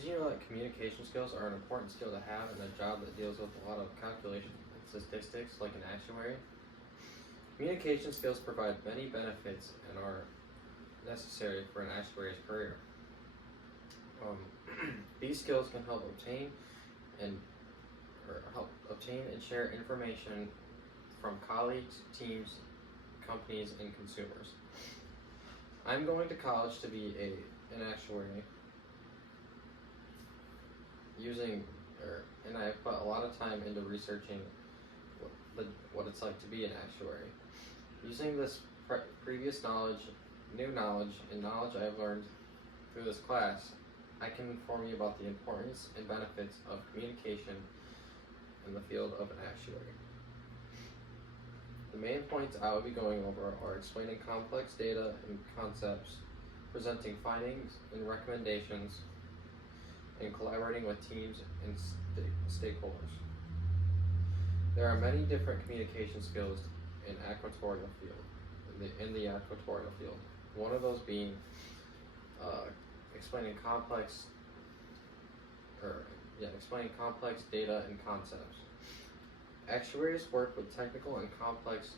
Did you know that communication skills are an important skill to have in a job that deals with a lot of calculation and statistics like an actuary? Communication skills provide many benefits and are necessary for an actuary's career. Um, these skills can and help obtain and share information from colleagues, teams, companies, and consumers. I'm going to college to be an actuary and I put a lot of time into researching what it's like to be an actuary. Using this previous knowledge, new knowledge, and knowledge I have learned through this class, I can inform you about the importance and benefits of communication in the field of an actuary. The main points I will be going over are explaining complex data and concepts, presenting findings and recommendations, and collaborating with teams and stakeholders. There are many different communication skills in the actuarial field. One of those being explaining complex data and concepts. Actuaries work with technical and complex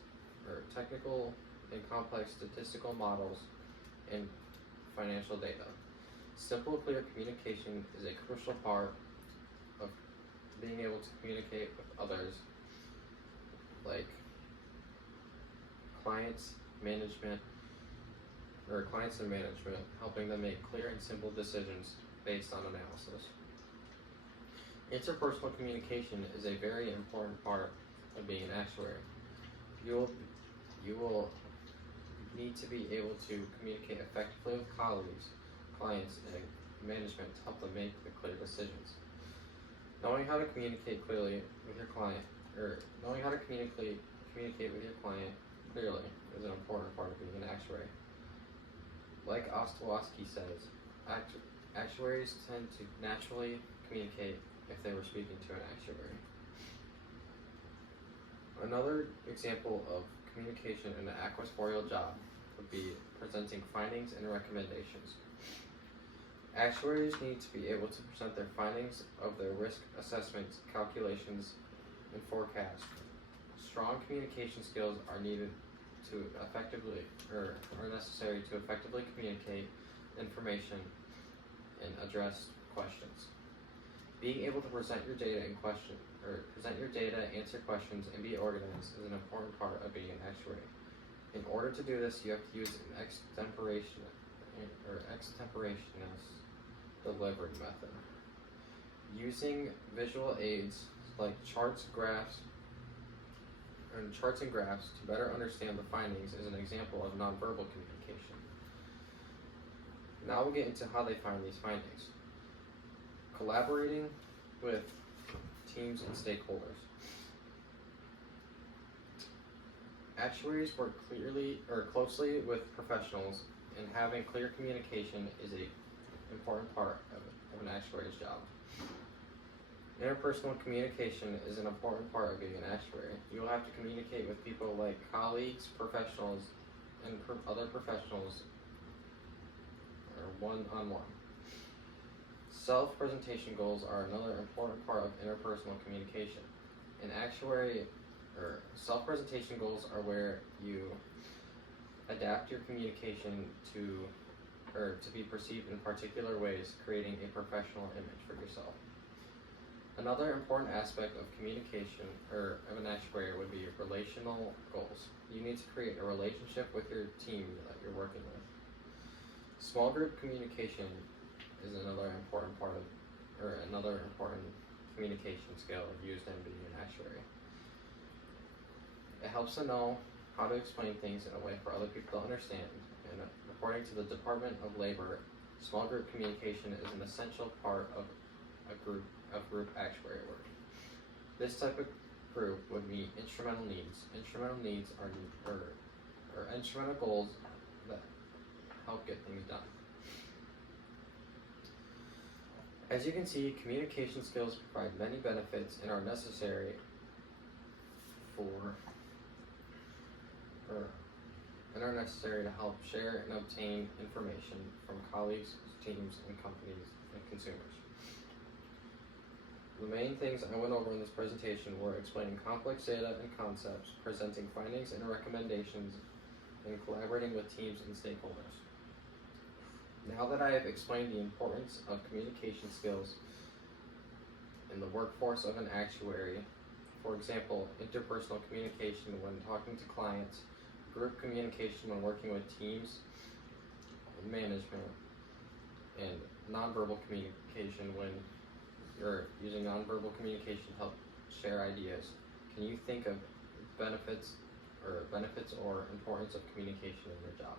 statistical models and financial data. Simple, clear communication is a crucial part of being able to communicate with others, like clients and management, helping them make clear and simple decisions based on analysis. Interpersonal communication is a very important part of being an actuary. You will need to be able to communicate effectively with colleagues, clients, and management to help them make the clear decisions. Knowing how to communicate clearly with your client, clearly is an important part of being an actuary. Like Ostawoski says, actuaries tend to naturally communicate if they were speaking to an actuary. Another example of communication in an actuarial job would be presenting findings and recommendations. Actuaries need to be able to present their findings of their risk assessments, calculations, and forecasts. Strong communication skills are necessary to effectively communicate information and address questions. Being able to present your data, answer questions, and be organized is an important part of being an actuary. In order to do this, you have to use an extemporaneous delivery method. Using visual aids like charts and graphs to better understand the findings is an example of nonverbal communication. Now we'll get into how they find these findings. Collaborating with teams and stakeholders. Actuaries work closely with professionals, and having clear communication is an important part of an actuary's job. Interpersonal communication is an important part of being an actuary. You will have to communicate with people like colleagues, professionals, and other professionals, or one-on-one. Self-presentation goals are another important part of interpersonal communication. Self-presentation goals are where you adapt your communication to be perceived in particular ways, creating a professional image for yourself. Another important aspect of communication of an actuary would be relational goals. You need to create a relationship with your team that you're working with. Small group communication is another important communication skill used in being an actuary. It helps to know how to explain things in a way for other people to understand, and according to the Department of Labor, small group communication is an essential part of group actuary work. This type of group would meet instrumental needs. Instrumental needs are instrumental goals that help get things done. As you can see, communication skills provide many benefits and are necessary to help share and obtain information from colleagues, teams, and companies and consumers. The main things I went over in this presentation were explaining complex data and concepts, presenting findings and recommendations, and collaborating with teams and stakeholders. Now that I have explained the importance of communication skills in the workforce of an actuary, for example, interpersonal communication when talking to clients, group communication when working with teams, management, and nonverbal communication when you're using nonverbal communication to help share ideas, can you think of benefits or importance of communication in your job?